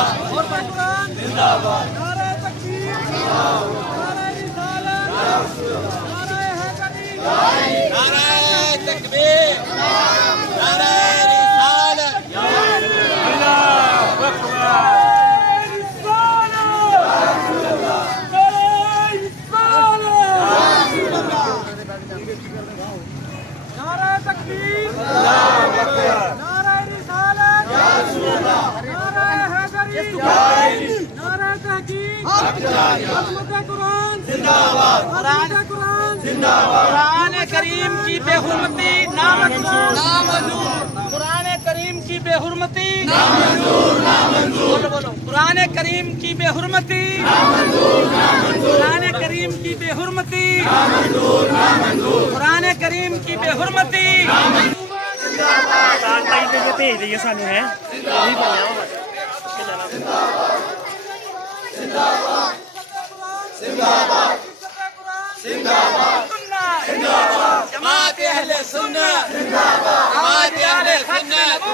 اور قرآن زندہ باد، نعرہ تکبیر، نعرہ رسالت، نعرہ حیدری، نعرہ تکبیر، نعرہ رسالت، نعرہ تکبیر، نعرہ رسالت، نعرہ حیدری، نعرہ تحقیق، عظمت قرآن زندہ باد، عظمت قرآن زندہ باد، قرآن کریم کی بے حرمتی نامنظور، قرآن کریم کی بے حرمتی بولو بولو، قرآن کریم کی بے حرمتی، قرآن کریم کی بے حرمتی، قرآن کریم کی بے حرمتی، ਭੇਜ ਦਈਏ ਸਾਨੂੰ ਹੈ ਨਹੀਂ ਪਾਉਣਾ ਹੋਗਾ جماعت اہل سنت، جماعت اہل سنت،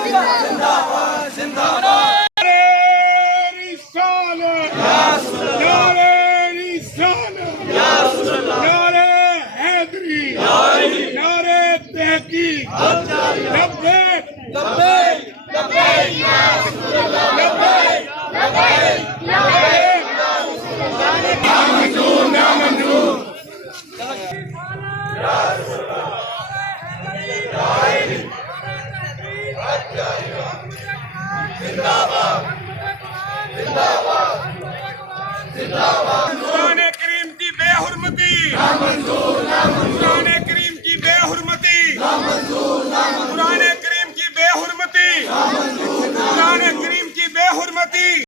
قرآن کریم کی بے حرمتی، قرآن کریم کی بے حرمتی، قرآن کریم کی بے حرمتی، قرآن کریم کی بے حرمتی